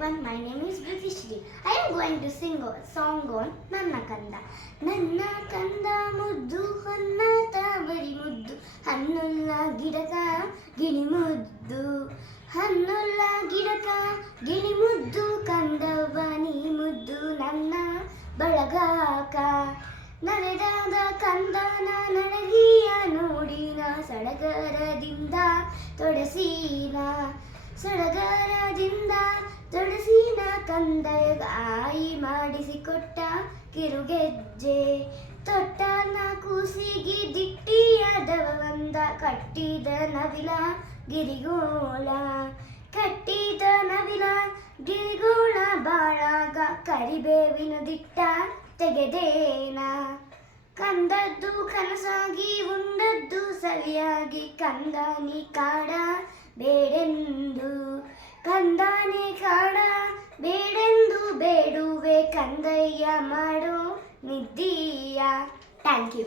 everyone, my name is Britishri. I am going to sing a song on Nanna Kanda. Nanna Kanda muddu honna tabari muddu hannulla gidaka gini muddu hannulla gidaka gini muddu kandavani muddu nanna ಬಳಗಾಕ ನಡೆದಾದ ಕಂದನ ನಡಗಿಯ ನೋಡಿನ ಸಡಗರದಿಂದ ತೊಡಸಿನ ಸಡಗರದಿಂದ ತೊಡಸಿನ ಕಂದಗಾಯಿ ಮಾಡಿಸಿಕೊಟ್ಟ ಕಿರುಗೆಜ್ಜೆ ತೊಟ್ಟನ ಕೂಸಿಗಿ ದಿಟ್ಟಿಯದವ ಬಂದ ಕಟ್ಟಿದ ನವಿಲ ಗಿರಿಗೋಳ ಕಟ್ಟಿದ ನವಿಲ ಗಿರಿಗೋಳ ಬಾಳಾಗ ಕರಿಬೇವಿನ ದಿಟ್ಟ ತೆಗೆದೇನ ಕಂದದ್ದು ಕನಸಾಗಿ ಉಂಡದ್ದು ಸವಿಯಾಗಿ ಕಂದಾನಿ ಕಾಡ ಬೇಡೆಂದು ಕಂದಾನೆ ಕಾಡ ಬೇಡೆಂದು ಬೇಡುವೆ ಕಂದಯ್ಯ ಮಾಡೋ ನಿದ್ದೀಯ. Thank you.